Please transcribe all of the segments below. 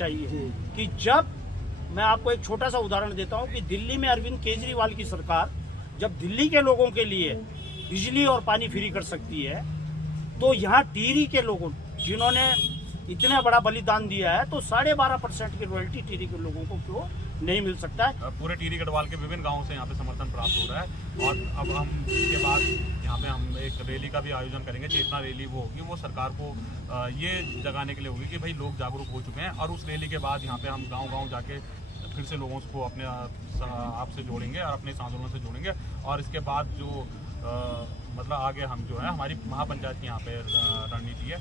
चाहिए कि जब, मैं आपको एक छोटा सा उदाहरण देता हूं कि दिल्ली में अरविंद केजरीवाल की सरकार जब दिल्ली के लोगों के लिए बिजली और पानी फ्री कर सकती है, तो यहाँ टिहरी के लोगों जिन्होंने इतना बड़ा बलिदान दिया है, तो 12.5% की रॉयल्टी टिहरी के लोगों को क्यों नहीं मिल सकता है। पूरे टिहरी गढ़वाल के विभिन्न गांवों से यहाँ पे समर्थन प्राप्त हो रहा है और अब हम इसके बाद यहाँ पे हम एक रैली का भी आयोजन करेंगे। चेतना रैली वो होगी, वो सरकार को ये जगाने के लिए होगी कि भाई लोग जागरूक हो चुके हैं, और उस रैली के बाद यहाँ पे हम गाँव जाके फिर से लोगों को अपने आप से जोड़ेंगे और अपने आंदोलन से जोड़ेंगे। और इसके बाद जो मतलब आगे हम जो है, हमारी महापंचायत की यहाँ पे रणनीति है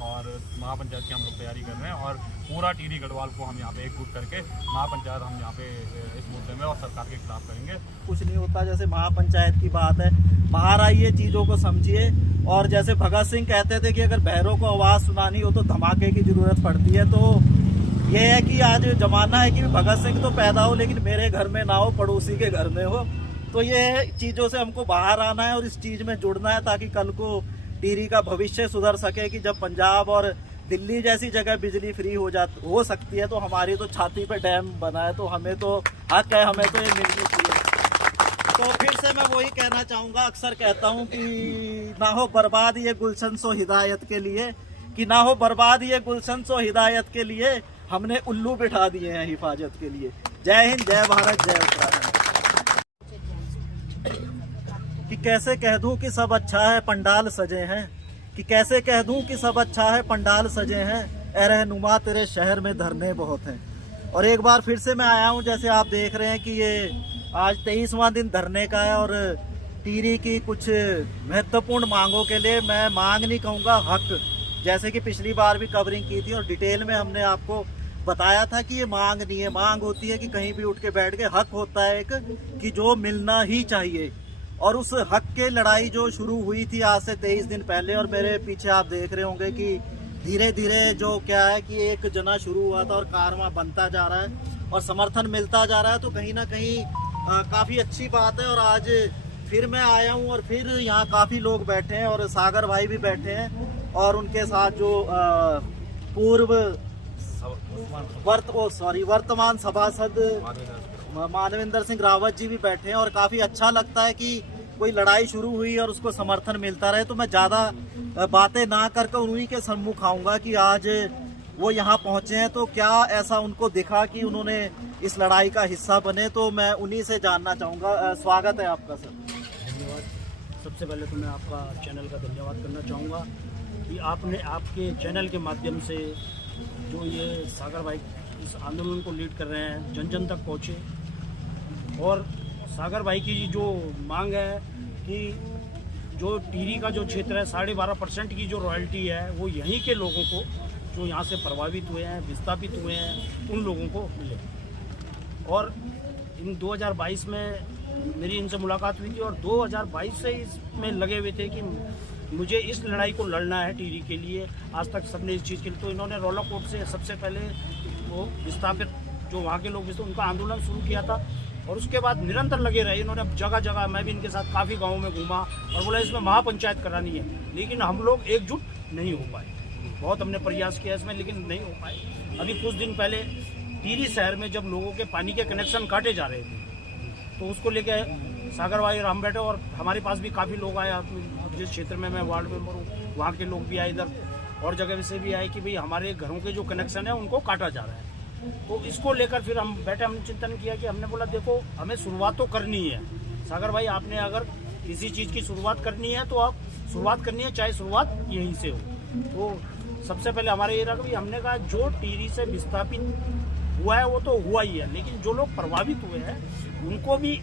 और महापंचायत की हम लोग तैयारी कर रहे हैं और पूरा टिहरी गढ़वाल को हम यहाँ पे एकजुट करके महापंचायत हम यहाँ पे इस मुद्दे में और सरकार के खिलाफ करेंगे। कुछ नहीं होता, जैसे महापंचायत की बात है, बाहर आइए, चीज़ों को समझिए। और जैसे भगत सिंह कहते थे कि अगर बहरों को आवाज़ सुनानी हो तो धमाके की ज़रूरत पड़ती है, तो ये है कि आज ज़माना है कि भगत सिंह तो पैदा हो लेकिन मेरे घर में ना हो, पड़ोसी के घर में हो। तो ये चीज़ों से हमको बाहर आना है और इस चीज़ में जुड़ना है, ताकि कल को टिहरी का भविष्य सुधर सके। कि जब पंजाब और दिल्ली जैसी जगह बिजली फ्री हो सकती है, तो हमारी तो छाती पे डैम बना है, तो हमें तो हक है, हमें तो ये मिलनी चाहिए। तो फिर से मैं वही कहना चाहूँगा, अक्सर कहता हूँ कि ना हो बर्बाद ये गुलशन सो हिदायत के लिए, कि ना हो बर्बाद ये गुलशन सो हिदायत के लिए, हमने उल्लू बिठा दिए हैं हिफाजत के लिए। जय हिंद, जय भारत, जय उत्तराखंड। कि कैसे कह दूं कि सब अच्छा है पंडाल सजे हैं, कि कैसे कह दूं कि सब अच्छा है पंडाल सजे हैं, ए रहनुमा तेरे शहर में धरने बहुत हैं। और एक बार फिर से मैं आया हूं, जैसे आप देख रहे हैं कि ये आज 23वां दिन धरने का है और टिहरी की कुछ महत्वपूर्ण मांगों के लिए, मैं मांग नहीं कहूँगा, हक, जैसे कि पिछली बार भी कवरिंग की थी और डिटेल में हमने आपको बताया था कि ये मांग नहीं है, मांग होती है कि कहीं भी उठ के बैठ के, हक होता है एक कि जो मिलना ही चाहिए। और उस हक के लड़ाई जो शुरू हुई थी आज से 23 दिन पहले, और मेरे पीछे आप देख रहे होंगे कि धीरे धीरे जो क्या है कि एक जना शुरू हुआ था और कारवां बनता जा रहा है और समर्थन मिलता जा रहा है, तो कहीं ना कहीं काफ़ी अच्छी बात है। और आज फिर मैं आया हूँ और फिर यहाँ काफ़ी लोग बैठे हैं और सागर भाई भी बैठे हैं और उनके साथ जो पूर्व वर्तमान सभासद मानविंदर सिंह रावत जी भी बैठे हैं। और काफ़ी अच्छा लगता है कि कोई लड़ाई शुरू हुई और उसको समर्थन मिलता रहे। तो मैं ज़्यादा बातें ना करके उन्हीं के सम्मुख आऊँगा कि आज वो यहाँ पहुँचे हैं, तो क्या ऐसा उनको दिखा कि उन्होंने इस लड़ाई का हिस्सा बने, तो मैं उन्हीं से जानना चाहूँगा। स्वागत है आपका सर। धन्यवाद। सबसे पहले तो मैं आपका चैनल का धन्यवाद करना चाहूँगा कि आपने आपके चैनल के माध्यम से जो ये सागर भाई इस आंदोलन को लीड कर रहे हैं, जन जन तक पहुँचे। और सागर भाई की जो मांग है कि जो टिहरी का जो क्षेत्र है, 12.5% की जो रॉयल्टी है वो यहीं के लोगों को, जो यहाँ से प्रभावित हुए हैं, विस्थापित हुए हैं, उन लोगों को मिले। और इन 2022 में मेरी इनसे मुलाकात हुई थी और 2022 से इसमें लगे हुए थे कि मुझे इस लड़ाई को लड़ना है टिहरी के लिए। आज तक सबने इस चीज़ के लिए, तो इन्होंने रोला कोट से सबसे पहले वो विस्थापित जो वहाँ के लोग उनका आंदोलन शुरू किया था और उसके बाद निरंतर लगे रहे इन्होंने। जगह जगह मैं भी इनके साथ काफ़ी गाँवों में घूमा और बोला इसमें महापंचायत करानी है, लेकिन हम लोग एकजुट नहीं हो पाए। बहुत हमने प्रयास किया इसमें, लेकिन नहीं हो पाए। अभी कुछ दिन पहले टिहरी शहर में जब लोगों के पानी के कनेक्शन काटे जा रहे थे, तो उसको लेके सागर भाई राम बैठे और हमारे पास भी काफ़ी लोग आए। जिस क्षेत्र में मैं वार्ड मेंबर हूँ वहाँ के लोग भी आए, इधर और जगह से भी आए कि भाई हमारे घरों के जो कनेक्शन है उनको काटा जा रहा है। तो इसको लेकर फिर हम बैठे, हमने चिंतन किया कि हमने बोला देखो हमें शुरुआत तो करनी है सागर भाई, आपने अगर किसी चीज़ की शुरुआत करनी है तो आप शुरुआत करनी है, चाहे शुरुआत यहीं से हो। तो सबसे पहले हमारे ये रहा कि हमने कहा जो टिहरी से विस्थापित हुआ है वो तो हुआ ही है, लेकिन जो लोग प्रभावित हुए हैं उनको भी,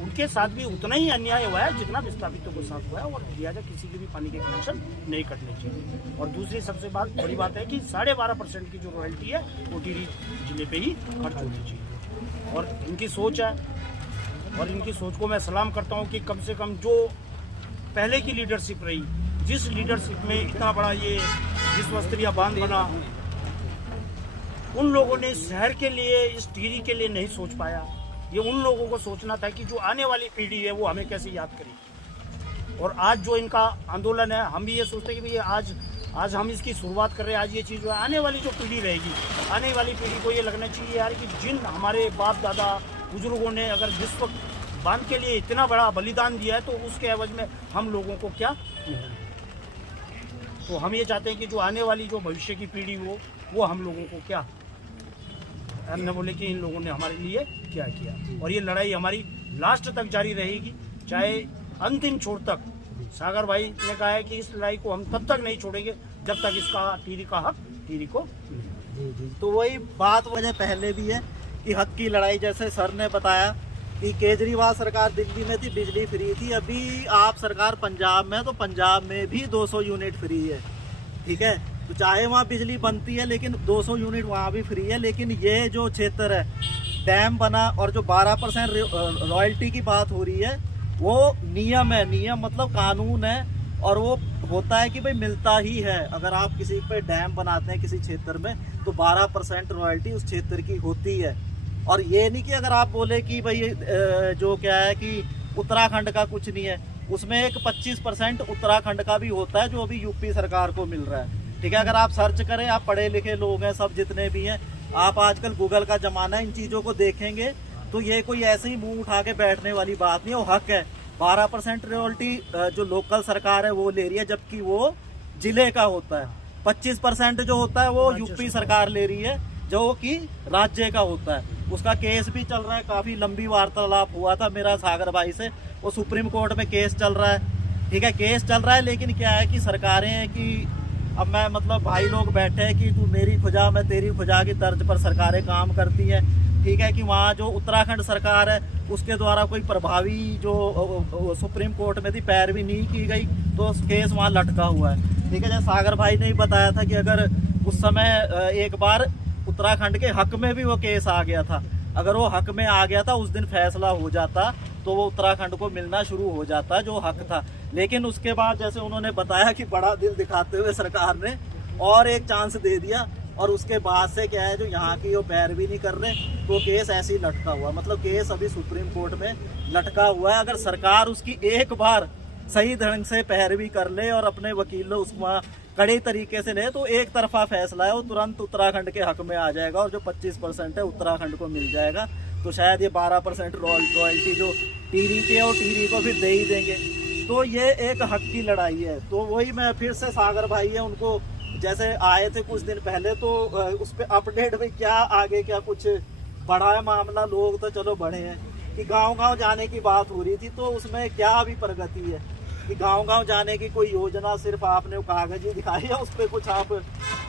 उनके साथ भी उतना ही अन्याय हुआ है जितना विस्थापितों के साथ हुआ है। और लिहाजा किसी के भी पानी के कनेक्शन नहीं कटने चाहिए। और दूसरी सबसे बड़ी बात है कि 12.5% की जो रॉयल्टी है वो टिहरी जिले पे ही खर्च होनी चाहिए। और इनकी सोच है और इनकी सोच को मैं सलाम करता हूँ कि कम से कम जो पहले की लीडरशिप रही, जिस लीडरशिप में इतना बड़ा ये विश्व स्तरीय बांध बना, उन लोगों ने शहर के लिए, इस टिहरी के लिए नहीं सोच पाया। ये उन लोगों को सोचना था कि जो आने वाली पीढ़ी है वो हमें कैसे याद करेगी। और आज जो इनका आंदोलन है, हम भी ये सोचते हैं कि भाई आज आज हम इसकी शुरुआत कर रहे हैं। आज ये चीज़ आने वाली जो पीढ़ी रहेगी, आने वाली पीढ़ी को ये लगना चाहिए यार कि जिन हमारे बाप दादा बुजुर्गों ने अगर जिस वक्त बांध के लिए इतना बड़ा बलिदान दिया है तो उसके एवज में हम लोगों को क्या मिला। तो हम ये चाहते हैं कि जो आने वाली जो भविष्य की पीढ़ी हो वो हम लोगों को क्या हमने बोले कि इन लोगों ने हमारे लिए क्या किया, और ये लड़ाई हमारी लास्ट तक जारी रहेगी, चाहे अंतिम छोर तक। सागर भाई ने कहा है कि इस लड़ाई को हम तब तक नहीं छोड़ेंगे जब तक इसका टीरी का हक टीरी को मिले। जी। तो वही बात वजह पहले भी है कि हक की लड़ाई, जैसे सर ने बताया कि केजरीवाल सरकार दिल्ली में थी, बिजली फ्री थी, अभी आप सरकार पंजाब में, तो पंजाब में भी 200 यूनिट फ्री है, ठीक है। तो चाहे वहाँ बिजली बनती है लेकिन 200 यूनिट वहाँ भी फ्री है। लेकिन ये जो क्षेत्र है, डैम बना और जो 12% रॉयल्टी की बात हो रही है, वो नियम है, नियम मतलब कानून है, और वो होता है कि भाई मिलता ही है। अगर आप किसी पे डैम बनाते हैं किसी क्षेत्र में तो 12% रॉयल्टी उस क्षेत्र की होती है। और ये नहीं कि अगर आप बोले कि भाई जो क्या है कि उत्तराखंड का कुछ नहीं है, उसमें एक 25% उत्तराखंड का भी होता है जो अभी यूपी सरकार को मिल रहा है, ठीक है। अगर आप सर्च करें, आप पढ़े लिखे लोग हैं सब जितने भी हैं, आप आजकल गूगल का ज़माना है, इन चीज़ों को देखेंगे तो ये कोई ऐसे ही मुंह उठा के बैठने वाली बात नहीं है। वो हक है। 12% रॉयल्टी जो लोकल सरकार है वो ले रही है, जबकि वो जिले का होता है। 25% जो होता है वो यूपी सरकार ले रही है, जो कि राज्य का होता है। उसका केस भी चल रहा है, काफ़ी लंबी वार्तालाप हुआ था मेरा सागर भाई से, वो सुप्रीम कोर्ट में केस चल रहा है, ठीक है, केस चल रहा है। लेकिन क्या है कि सरकारें हैं कि अब मैं मतलब भाई लोग बैठे हैं कि तू मेरी खुजा मैं तेरी खुजा की तर्ज पर सरकारें काम करती हैं, ठीक है। कि वहाँ जो उत्तराखंड सरकार है उसके द्वारा कोई प्रभावी जो सुप्रीम कोर्ट में थी पैरवी नहीं की गई, तो केस वहाँ लटका हुआ है, ठीक है। जैसे सागर भाई ने ही बताया था कि अगर उस समय एक बार उत्तराखंड के हक में भी वो केस आ गया था, अगर वो हक में आ गया था उस दिन फैसला हो जाता तो वो उत्तराखंड को मिलना शुरू हो जाता जो हक था। लेकिन उसके बाद जैसे उन्होंने बताया कि बड़ा दिल दिखाते हुए सरकार ने और एक चांस दे दिया, और उसके बाद से क्या है जो यहाँ की वो पैरवी नहीं कर रहे तो केस ऐसे ही लटका हुआ, मतलब केस अभी सुप्रीम कोर्ट में लटका हुआ है। अगर सरकार उसकी एक बार सही ढंग से पैरवी कर ले और अपने वकीलों उसको कड़े तरीके से ले तो एक तरफा फैसला है वो तुरंत उत्तराखंड के हक में आ जाएगा, और जो 25% है उत्तराखंड को मिल जाएगा। तो शायद ये 12% रॉयल्टी जो टीरी के और टीरी को फिर दे ही देंगे। तो ये एक हक की लड़ाई है। तो वही मैं फिर से सागर भाई है उनको, जैसे आए थे कुछ दिन पहले, तो उस पर अपडेट में क्या आगे क्या कुछ बढ़ा है मामला। लोग तो चलो बढ़े हैं कि गांव-गांव जाने की बात हो रही थी, तो उसमें क्या अभी प्रगति है कि गांव-गांव जाने की कोई योजना सिर्फ आपने कागज ही दिखाई है, उस पर कुछ आप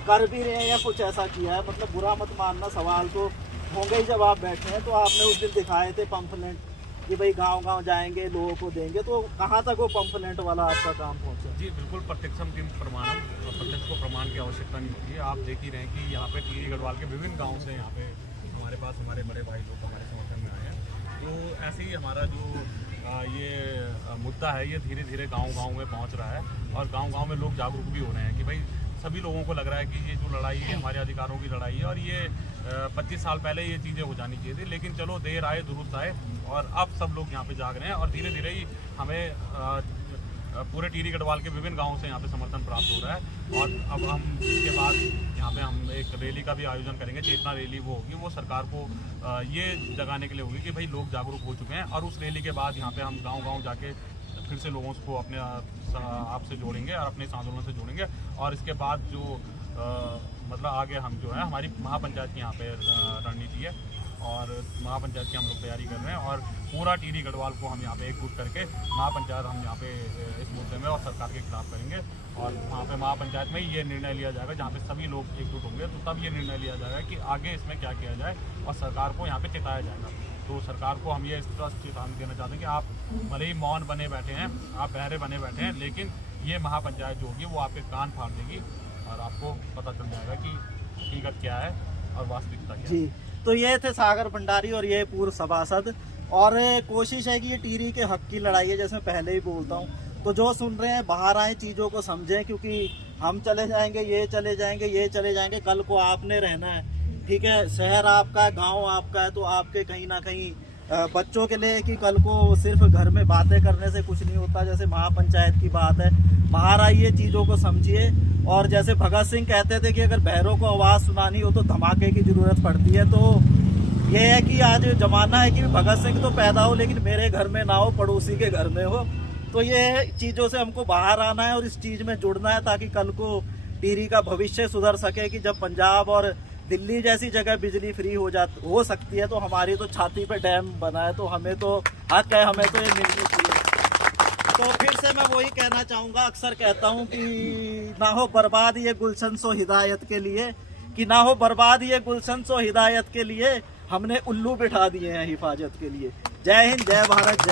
कर भी रहे हैं या कुछ ऐसा किया है? मतलब बुरा मत मानना, सवाल तो होंगे ही जब आप बैठे हैं। तो आपने उस दिन दिखाए थे पंफलेट कि भाई गांव-गांव जाएंगे लोगों को देंगे, तो कहाँ तक वो पंफलेट वाला आपका काम पहुँचा? जी बिल्कुल, प्रत्यक्षम किम प्रमाणम, प्रत्यक्ष को प्रमाण की आवश्यकता नहीं होती है। आप देख ही रहे हैं कि यहाँ पे टिहरी गढ़वाल के विभिन्न गाँव से यहाँ पे हमारे पास हमारे बड़े भाई लोग हमारे समर्थन में आए हैं। तो ऐसे ही हमारा जो ये मुद्दा है ये धीरे धीरे गांव-गांव में पहुंच रहा है, और गांव-गांव में लोग जागरूक भी हो रहे हैं कि भाई सभी लोगों को लग रहा है कि ये जो लड़ाई है हमारे अधिकारों की लड़ाई है, और ये 25 साल पहले ये चीज़ें हो जानी चाहिए थी, लेकिन चलो देर आए दुरुस्त आए, और अब सब लोग यहाँ पे जाग रहे हैं, और धीरे धीरे ही हमें पूरे टिहरी गढ़वाल के विभिन्न गाँवों से यहाँ पे समर्थन प्राप्त हो रहा है। और अब हम इसके बाद यहाँ पे हम एक रैली का भी आयोजन करेंगे, चेतना रैली वो होगी, वो सरकार को ये जगाने के लिए होगी कि भाई लोग जागरूक हो चुके हैं, और उस रैली के बाद यहाँ पे हम गाँव-गाँव जाके फिर से लोगों को अपने आप से जोड़ेंगे और अपने आंदोलन से जोड़ेंगे। और इसके बाद जो मतलब आगे हम जो है हमारी महापंचायत की यहाँ पे रणनीति है, और महापंचायत की हम लोग तैयारी कर रहे हैं, और पूरा टिहरी गढ़वाल को हम यहाँ पे एकजुट करके महापंचायत हम यहाँ पे इस मुद्दे में और सरकार के खिलाफ करेंगे। और वहाँ पे महापंचायत में ही ये निर्णय लिया जाएगा जहाँ पे सभी लोग एकजुट होंगे, तो तब ये निर्णय लिया जाएगा कि आगे इसमें क्या किया जाए, और सरकार को यहाँ पे चेताया जाएगा। तो सरकार को हम ये इस तरह चेतावनी देना चाहते हैं कि आप भले ही मौन बने बैठे हैं, आप बहरे बने बैठे हैं, लेकिन ये महापंचायत जो होगी वो आपके कान फाड़ देगी, और आपको पता चल जाएगा कि हकीकत क्या है और वास्तविकता क्या है। जी, तो ये थे सागर भंडारी और ये पूर्व सभासद, और कोशिश है कि ये टिहरी के हक की लड़ाई है, जैसे मैं पहले ही बोलता हूँ। तो जो सुन रहे हैं बाहर आए, चीज़ों को समझें, क्योंकि हम चले जाएंगे, ये चले जाएंगे, ये चले जाएंगे, कल को आपने रहना है, ठीक है। शहर आपका है, गाँव आपका है, तो आपके कहीं ना कहीं बच्चों के लिए कि कल को सिर्फ घर में बातें करने से कुछ नहीं होता। जैसे महापंचायत की बात है, बाहर आइए, चीज़ों को समझिए, और जैसे भगत सिंह कहते थे कि अगर बहरों को आवाज़ सुनानी हो तो धमाके की ज़रूरत पड़ती है, तो ये है कि आज ज़माना है कि भगत सिंह तो पैदा हो लेकिन मेरे घर में ना हो, पड़ोसी के घर में हो। तो ये चीज़ों से हमको बाहर आना है और इस चीज़ में जुड़ना है ताकि कल को टिहरी का भविष्य सुधर सके। कि जब पंजाब और दिल्ली जैसी जगह बिजली फ्री हो सकती है तो हमारी तो छाती पे डैम बना है, तो हमें तो हक है, हमें तो ये मिलनी चाहिए। तो फिर से मैं वही कहना चाहूँगा, अक्सर कहता हूँ कि ना हो बर्बाद ये गुलशन सो हिदायत के लिए, कि ना हो बर्बाद ये गुलशन सो हिदायत के लिए, हमने उल्लू बिठा दिए हैं हिफाजत के लिए। जय हिंद, जय भारत, जय